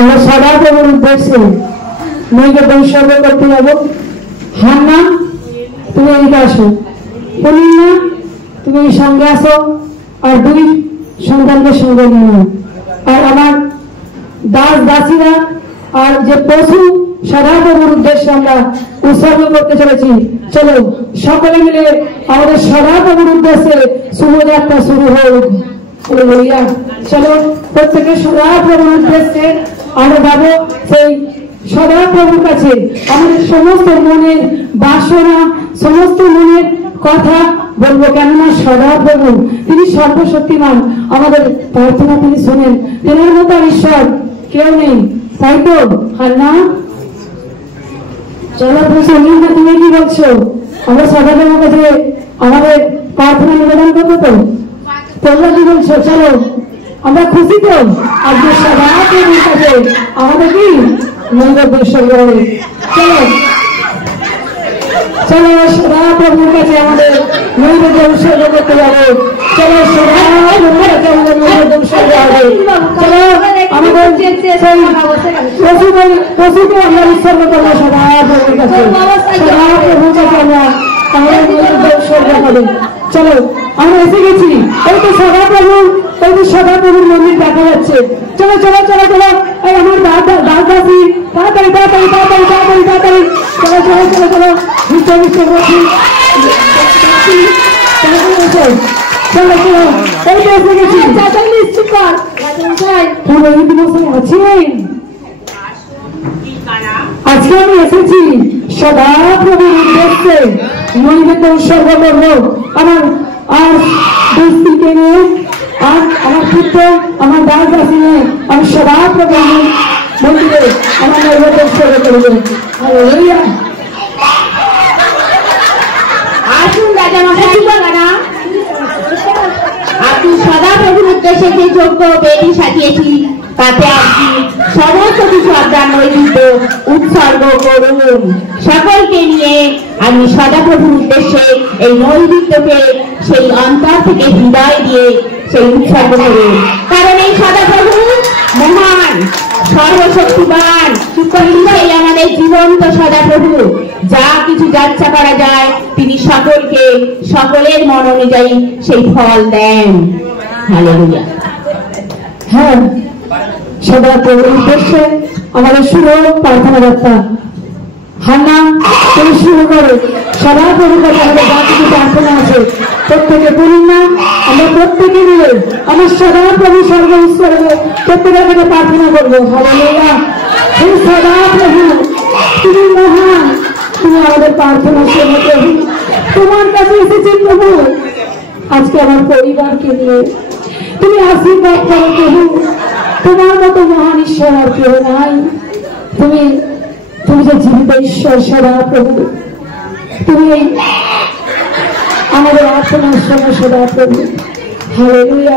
আমরা সদা প্রভুর উদ্দেশ্যে মেয়েকে বৈষম্য করতে যাবো। হান্না তুমি এদিকে আসো, পূর্ণিমা তুমি সঙ্গে আসো, আর দুই সন্তানকে সঙ্গে নিও। আর আমার দাস দাসীরা আর যে পশু সদা প্রভুর উদ্দেশ্যে আমরা উৎসর্গ করতে চলেছি, চলো সকলে মিলে আমাদের সদা প্রভুর উদ্দেশ্যে শুভযাত্রা শুরু হোক। চলো প্রত্যেকে সদা প্রভুর উদ্দেশ্যে আমরা যাবো সেই সদা প্রভুর কাছে। আমাদের সমস্ত মনের বাসনা, সমস্ত মনের কথা বলবো, কেননা সদা প্রভু তিনি সর্বশক্তিমান। আমাদের প্রার্থনা তিনি শোনেন, তেনার মতো ঈশ্বর কেউ নেই, তাই তো? আর না চলো শুনি না, তুমি কি বলছো? আমরা সদা প্রভুর কাছে আমাদের প্রার্থনা নিবেদন করবো তো? তোমরা কি বলছো? চলো আমরা খুশি তো আজকে সদা প্রভুর কাছে আমাদের কি নৈবেদ্য উৎসর্গ হবে। চলো চলো সদা প্রভুর কাছে আমাদের নৈবেদ্য উৎসর্গ করতে যাবো। চলো সদা প্রভুর কাছে আমাদের নৈবেদ্য উৎসর্গ হবে। চলো আমাদের পশুকে আমরা উৎসর্গ করবো সদা প্রভুর কাছে। সদা প্রভুর কাছে আমরা আমাদের নৈবেদ্য উৎসর্গ হবে। চলো আমরা এসে গেছি, এই তো সদা প্রভু, এই তো সদা প্রভুর মন্দির দেখা যাচ্ছে। চলো চলো চলো চলো, এই আমার দাস দাসী তাড়াতাড়ি তাড়াতাড়ি তাড়াতাড়ি তাড়াতাড়ি তাড়াতাড়ি চলো চলো চলো চলো মিষ্টি মিষ্টি বলছি চলো চলো, এই তো এসে গেছি। আজকে আমি এসেছি সদা প্রভুর উদ্দেশ্যে নৈবেদ্য উৎসর্গ করবো। আমার আর দুই স্ত্রীকে নিয়ে, আর আমার পুত্র, আমার দাস দাসী নিয়ে আমি সদা প্রভু মন্দিরে আমার নৈবেদ্য উৎসর্গ করবো। আসুন রাজা মশাই, আপনি সদা প্রভুর উদ্দেশ্যে যে যোগ্য বেদি সাজিয়েছি তাতে আপনি সমস্ত কিছু আপনার নৈবেদ্য উৎসর্গ করুন। সকলকে নিয়ে আমি সদা প্রভুর উদ্দেশ্যে এই নৈবেদ্যকে সেই অন্তর থেকে হৃদয় দিয়ে সেই উৎসর্গ করুন। কারণ এই সদা প্রভু মহান, সর্বশক্তিমান, সেই আমাদের জীবন্ত সদা প্রভু। যা কিছু যাচ্ছা করা যায় তিনি সকলকে সকলের মন অনুযায়ী সেই ফল দেন। হালেলুয়া। হ্যাঁ, সদা প্রভুর উদ্দেশ্যে আমাদের শুরু প্রার্থনা যাত্রা। হান্না তুমি শুরু করো। সদা প্রভুর কাছে আমাদের যা কিছু প্রার্থনা আছে প্রত্যেকে বলুন না, আমরা প্রত্যেকে মিলে আমার সদা প্রভু সর্ব উৎসর্গে প্রত্যেকের কাছে প্রার্থনা করবো। হালেলুয়া। হে সদা প্রভু, তুমি মহান, তুমি আমাদের প্রার্থনা শোনো প্রভু। তোমার কাছে এসেছি প্রভু আজকে আমার পরিবারকে নিয়ে, তুমি আশীর্বাদ করো প্রভু। তোমার মতো মহান ঈশ্বর আর কেউ নাই। তুমি তুমি যে জীবিত ঈশ্বর সদা প্রভু, তুমি আমাদের আর্থনা শোনো সদা প্রভু। হালেলুয়া।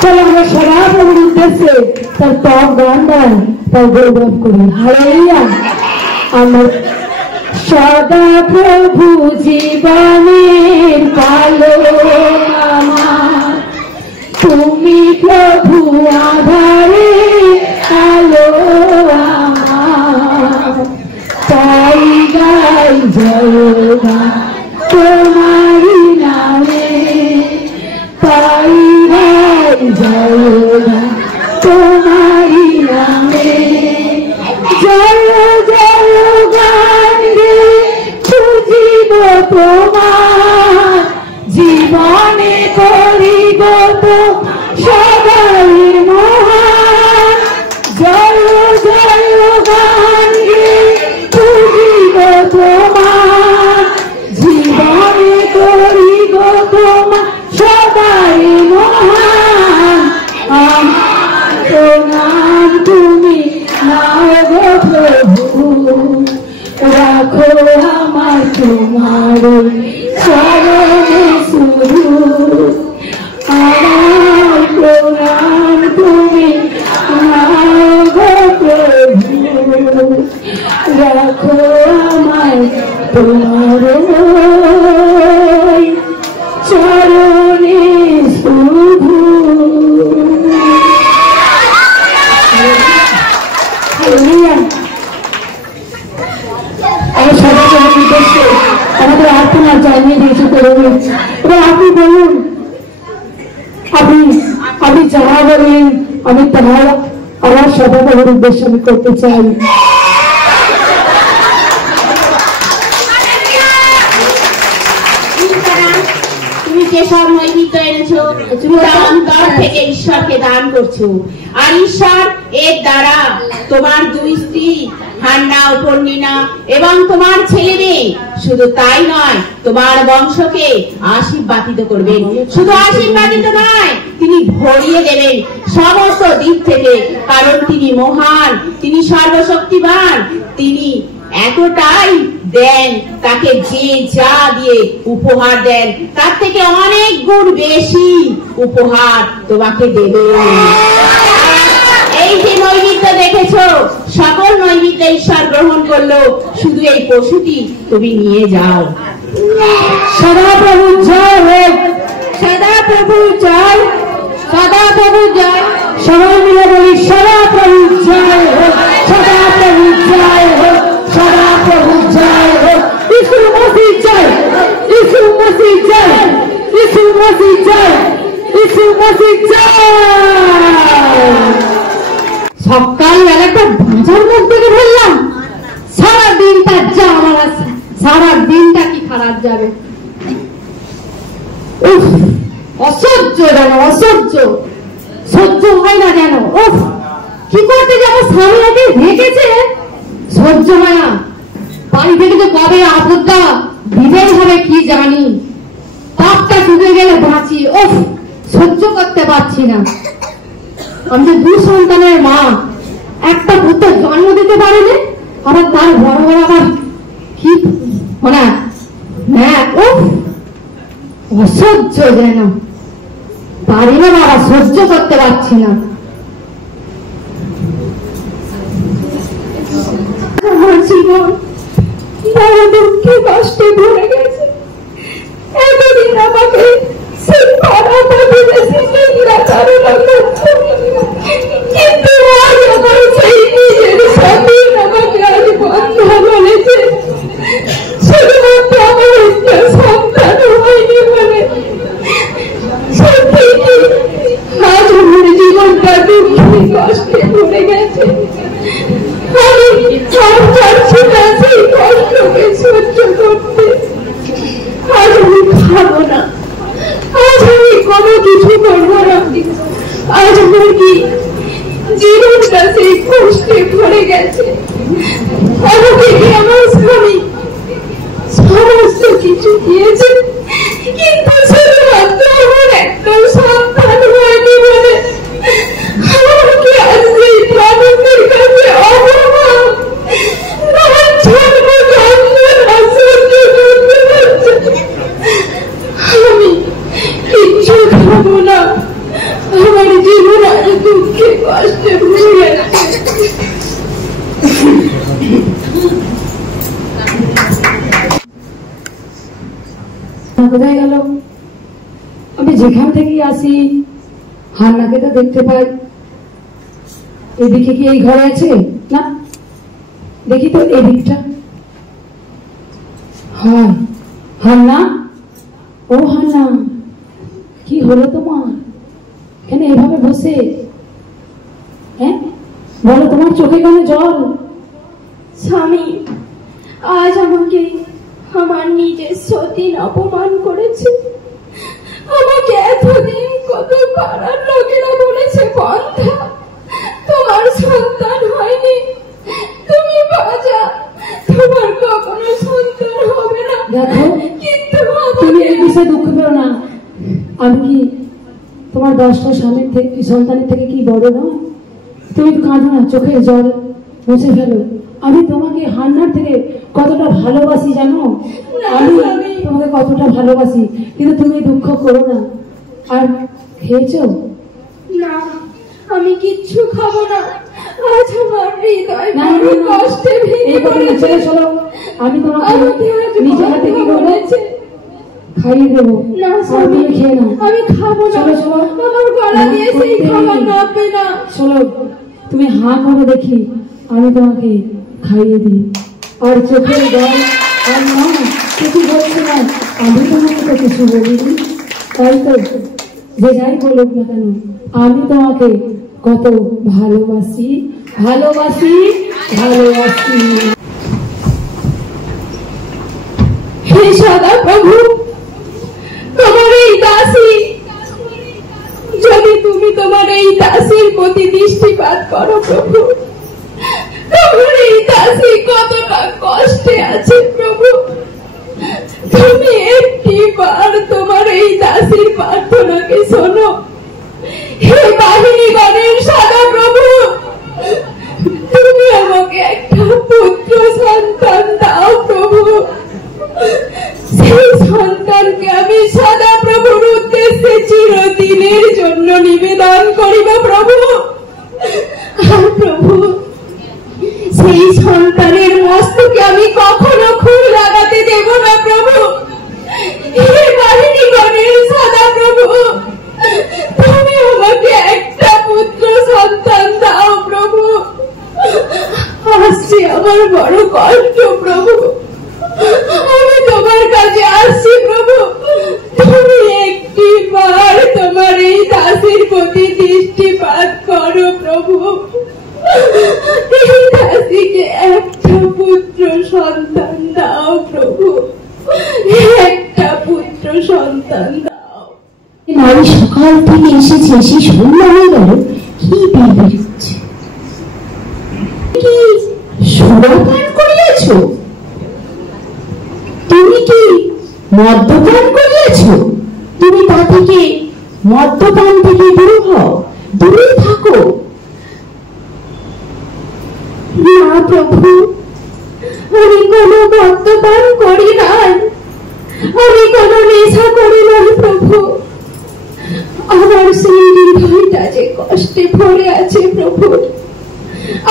চলো আমরা সদা প্রভুর উদ্দেশ্যে তার টক গান গাই, তার গৌরব করি। হালেলুয়া। আমার সদা প্রভু জীবনের পালো আমার, তুমি প্রভু আধারে আলো আমার, তাই গাই জয়গান তোমারি নামে, তাই গাই জয়গান তোমারি নামে। জয় জয় গান গে খুঁজিব তোমার, জীবনে করিব তো সদাই মহান। জয় জয় গান গে খুঁজিব তোমার, জীবনে করিব তোমার সদাই মহান। আমার প্রণাম তুমি নাও গো প্রভু, রাখো আমার তোমার চরণে শুরু। আমার প্রণাম তুমি নাও গো প্রভু, রাখো আমার তোমার চরণে শুরু। আমি যাহা বলেন আমি তাহার আমার সদাপ্রভুর উদ্দেশ্যে আমি করতে চাই। তুমি যেসব নৈবেদ্য এনেছো তুমি অন্তর থেকে ঈশ্বরকে দান করছো, আর ঈশ্বর এর দ্বারা তোমার দুই স্ত্রী হান্না ও পর্ণিনা এবং তোমার ছেলে মেয়ে, শুধু তাই নয় তোমার বংশকে আশীর্বাদিত করবেন। শুধু আশীর্বাদিত নয়, তিনি ভরিয়ে দেবেন সমস্ত দিক থেকে, কারণ তিনি মহান, তিনি সর্বশক্তিমান, তিনি এতটাই দেন, তাকে যে যা দিয়ে উপহার দেন তার থেকে অনেক গুণ বেশি উপহার তোমাকে দেবে। এই যে নৈবেদ্য দেখেছো, সকল নৈবেদ্য ঈশ্বর গ্রহণ করলো, শুধু এই পশুটি তুমি নিয়ে যাও। সদাপ্রভু জয় হোক, সদাপ্রভু জয়, সদাপ্রভু জয়। সবাই মিলে বলি সদাপ্রভু জয় হোক, সদাপ্রভু জয় হোক, সদাপ্রভু জয় হোক। ইসু মসিহ জয়, ইসু মসিহ জয়, ইসু মসিহ জয়, ইসু মসিহ জয়। সকালবেলা একটা বাঁচার মুখ থেকে বললাম, সারাদিন তার যা আমার আছে, সারা দিনটা কি খারাপ যাবে। উফ, অসহ্য যেন, অসহ্য, সহ্য হয় না যেন। উফ, কি করতে যাবো, স্বামী আগে রেখেছে, সহ্য হয় না। বাড়ি থেকে তো কবে আপদটা বিদায় হবে কি জানি, পাপটা ডুবে গেলে বাঁচি। উফ, সহ্য করতে পারছি না। আমি যে দুই সন্তানের মা, একটা পুত্র জন্ম দিতে পারিনি, আবার তার বড় বড় আবার কি না, উফ, অসহ্য যেন, পারি না বাবা, সহ্য করতে পারছি না। আমার জীবন বড় দুঃখে কষ্টে ভরে গেছে। এতদিন আমাকে সেই পাড়া প্রতিবেশী নিন্দা করলো, কিন্তু আজ আমার সেই নিজের সতীন আমাকে আজ বন্ধা বলেছে, শুধুমাত্র আমার একটা সন্তান হয়নি বলে। সত্যি আজ আমার জীবনটা দুঃখে কষ্টে ভরে গেছে। আমি চাচ্ছি না সেই কষ্টকে সহ্য করতে। আজ আমি খাবো না, আজ আমি কোনো কিছু করবো না। আজ আমার কি জীবনটা সেই কষ্টে ভরে গেছে। আমাকে কি আমার স্বামী সমস্ত কিছু দিয়েছে, কিন্তু শুধুমাত্র আমার একটা সন্তান হয়নি বলে আমাকে আজ সেই মানুষের কাছে অপমান, আমি কিচ্ছু খাবো না। আমার জীবন আজ দুঃখে কষ্টে ভরে গেছে। কোথায় গেল? আমি যেখান থেকে আসি হান্নাকে তো দেখতে পাই। এদিকে কি এই ঘরে আছে? না, দেখি তো এদিকটা। হ্যাঁ, হান্না, ও হান্না, কি হলো তোমার? কেন এভাবে বসে? হ্যাঁ বলো, তোমার চোখে কেন জল? স্বামী, আজ আমাকে আমার নিজের সতীন অপমান করেছে। আমাকে এতদিন কত পাড়ার লোকেরা বলেছে বন্ধা, তোমার সন্তান হয়নি, তুমি বাজা, তোমার কখনো সন্তান হবে না। দেখো, কিন্তু তুমি এই বিষয়ে দুঃখ পেও না। আমি কি তোমার 10টা স্বামীর থেকে, সন্তানের থেকে কি বড় নয়? তুমি কাঁদো না, চোখের জল মুছে ফেলো। আমি তোমাকে হান্নার থেকে কতটা ভালোবাসি জানো? আমি তোমাকে কতটা ভালোবাসি, কিন্তু তুমি দুঃখ করো না। আর খেয়েছো? না, আমি কিচ্ছু খাবো না। আজ আমার হৃদয় না, বড় কষ্টে ভেঙে পড়েছে। চলো, আমি তোমাকে নিজে হাতে কি বলেছে খাইয়ে দেবো। না, তুমি খেয়ে নাও। আমি খাবো না। চলো চলো, আমার গলা দিয়ে সেই খাবার নামবে না। চলো, তুমি হাঁ করো দেখি, আমি তোমাকে খাইয়ে দিই। আর চোখের জল আর না, কিছু বলছে না, আমি তোমাকে তো কিছু বলিনি, তাই তো যে যাই বলুক না কেন, আমি তোমাকে কত ভালোবাসি ভালোবাসি ভালোবাসি। হে সদা প্রভু, তোমার এই দাসী, যদি তুমি তোমার এই দাসীর প্রতি দৃষ্টিপাত করো প্রভু, তোমার এই দাসী কতটা কষ্টে আছে প্রভু, তুমি একটি বার তোমার এই দাসীর প্রার্থনাকে শোনো। হে বাহিনীগণের সদা প্রভু, তুমি আমাকে একটা পুত্র সন্তান দাও প্রভু। সেই সন্তানকে আমি সদা প্রভুর উদ্দেশ্যে চিরদিনের জন্য নিবেদন করিব প্রভু। আর প্রভু, সেই সন্তানের মস্তকে আমি কখনো খুন লাগাতে দেব না প্রভু। হে বাহিনীগণের সদা প্রভু, তুমি আমাকে একটা পুত্র সন্তান দাও প্রভু। আসছে আমার বড় কষ্ট প্রভু, আমি তোমার কাছে আসছি প্রভু, তুমি একটি বার তোমার এই দাসীর প্রতি দৃষ্টিপাত করো প্রভু। এই দাসীকে একটা পুত্র সন্তান দাও প্রভু, একটা পুত্র সন্তান দাও। নারী সকাল থেকে এসেছে, সে সন্ধ্যা হয়ে গেল, কি বের বেরোচ্ছে। কি সুরাপান করিয়াছ? তুমি কি মদ্যপান করিয়াছ? তুমি তা থেকে, মদ্যপান থেকে দূর হও, দূরে থাকো। না প্রভু, আমি কোনো মদ্যপান করি নাই, আমি কোনো নেশা করি নাই প্রভু। আমার সেই হৃদয়টা যে কষ্টে ভরে আছে প্রভু,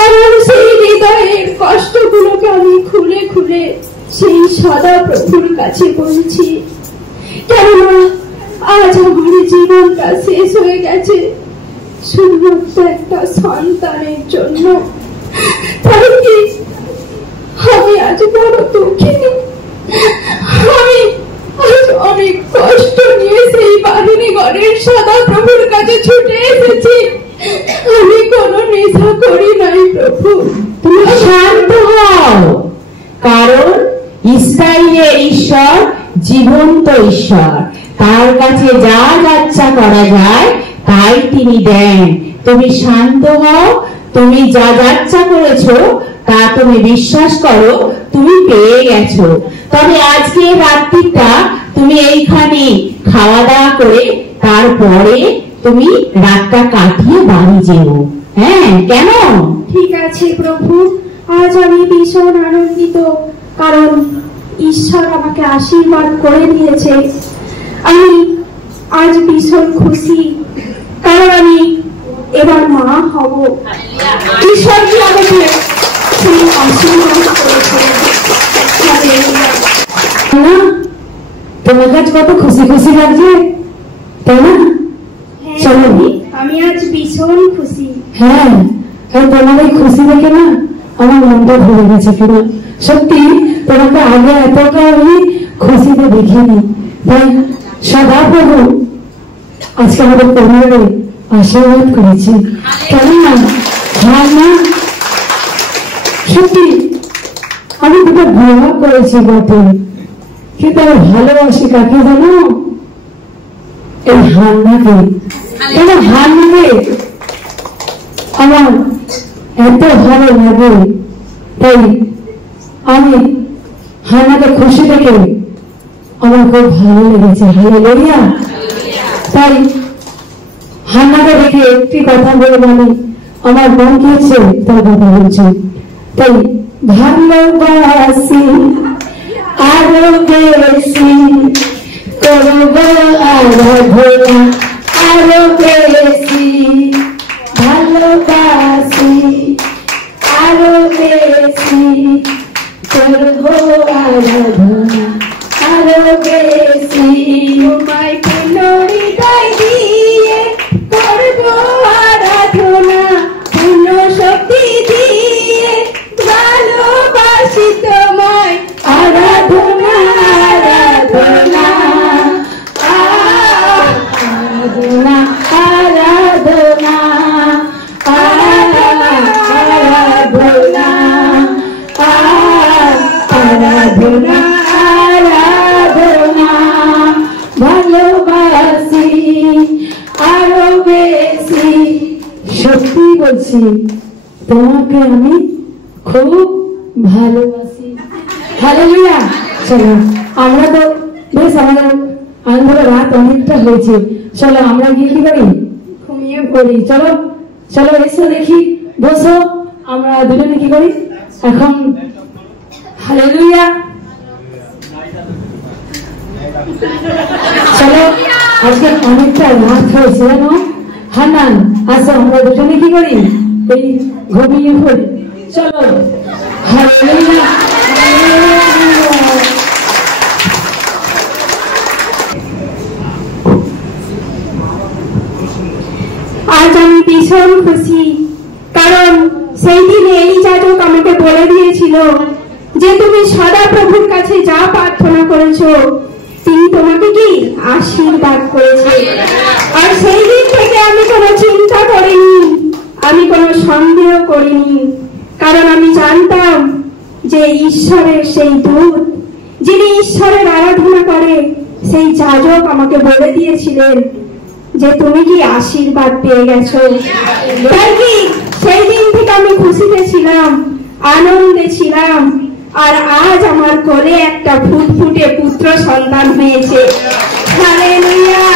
আমার সেই হৃদয়ের কষ্টগুলোকে আমি খুলে খুলে সেই সদা প্রভুর কাছে বলছি। কেননা আজ আমার জীবনটা শেষ হয়ে গেছে শুধুমাত্র একটা সন্তানের জন্য। তাই কি আমি আজ বড় দুঃখিনী। আমি আজ অনেক কষ্ট নিয়ে সেই বাহিনীগণের সদা প্রভুর কাছে ছুটে এসেছি। আমি কোনো নেশা করি নাই প্রভু। তুমি শান্ত হও, কারণ ইসরায়েলের ঈশ্বর জীবন্ত ঈশ্বর, তার কাছে যা যাচ্ছা করা যায় তাই তিনি দেন। তুমি শান্ত হও, তুমি যা যাচ্ছা করেছো তা তুমি বিশ্বাস করো, তুমি পেয়ে গেছো। তবে আজকে রাত্রিটা তুমি এইখানে খাওয়া দাওয়া করে তারপরে তুমি রাতটা কাটিয়ে বাড়ি যেও। হ্যাঁ, কেন? ঠিক আছে প্রভু, আজ আমি ভীষণ আনন্দিত, কারণ ঈশ্বর আমাকে আশীর্বাদ করে দিয়েছে। আমি আজ ভীষণ খুশি, কারণ আমি এবার মা হব। ঈশ্বর কি আমাকে সেই আশীর্বাদ করেছে। তোমার কাছে কত খুশি খুশি লাগছে, তাই না? চলো, আমি আজ ভীষণ খুশি। হ্যাঁ, তোমার এই খুশি দেখে না আমার মনটা ভরে গেছে। কেন সত্যি তোমাকে আগে এতটা আমি খুশিতে দেখিনি। তাই সদা প্রভু আজকে আমাদের পরিবারে আশীর্বাদ করেছি। কেননা হ্যাঁ না, সত্যি আমি দুটো বিবাহ করেছি বটে, কিন্তু আমি ভালোবাসি কাকে জানো? এই হান্নাকে। কেন হান্নাকে আমার এত ভালো লাগে, তাই আমি হান্নাকে খুশি দেখে আমার খুব ভালো লেগেছে। হালেলুয়া। তাই হান্নাকে দেখে একটি কথা বলে আমি আমার মন কি হচ্ছে তার কথা বলছি। তাই ভালোবাসি আরো বেশি করব আরাধনা, আরো বেশি ভালোবাসি, আরো বেশি করব আরাধনা, আরো বেশি তোমায় পূর্ণ হৃদয় দিয়ে করব আরাধনা, পূর্ণ শক্তি দিয়ে ভালোবাসি তোমায়। আরাধনা আরাধনা আরাধনা। বলছি, তোমাকে আমি খুব ভালোবাসি। হালেলুয়া। চলো আমরা তো বেশ, আমাদের আনন্দ রাত অনেকটা হয়েছে, চলো আমরা গিয়ে কি করি, ঘুমিয়ে পড়ি। চলো চলো এসো দেখি, বসো, আমরা দুজনে কি করি এখন। হালেলুয়া। চলো আজকে অনেকটা রাত হয়েছে জানো। হান্নান আসো, আমরা দুজনে কি করি, এই ঘুমিয়ে পড়ি। চলো। হালেলুয়া। আজ আমি ভীষণ খুশি, কারণ সেই দিন এলিযাজক আমাকে বলে দিয়েছিল যে তুমি সদা প্রভুর কাছে যা প্রার্থনা করেছো তিনি তোমাকে কি আশীর্বাদ করেছে। আর সেই দিন থেকে আমি কোনো চিন্তা করিনি, আমি কোনো সন্দেহ করিনি, কারণ আমি জানতাম যে ঈশ্বরের সেই দূত যিনি ঈশ্বরের আরাধনা করে সেই যাজক আমাকে বলে দিয়েছিলেন যে তুমি কি আশীর্বাদ পেয়ে গেছো। তাই কি সেই দিন থেকে আমি খুশিতে ছিলাম, আনন্দে ছিলাম। আর আজ আমার কোলে একটা ফুটফুটে পুত্র সন্তান হয়েছে। হালেলুয়া।